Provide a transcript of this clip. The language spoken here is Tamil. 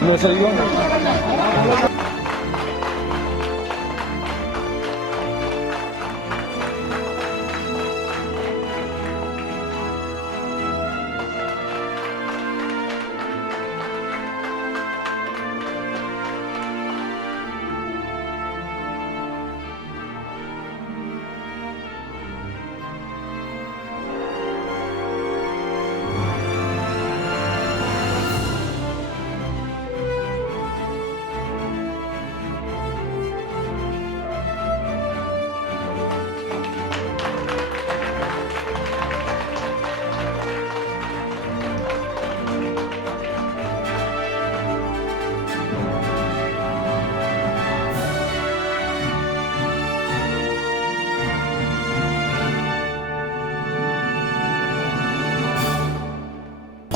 No soy yo.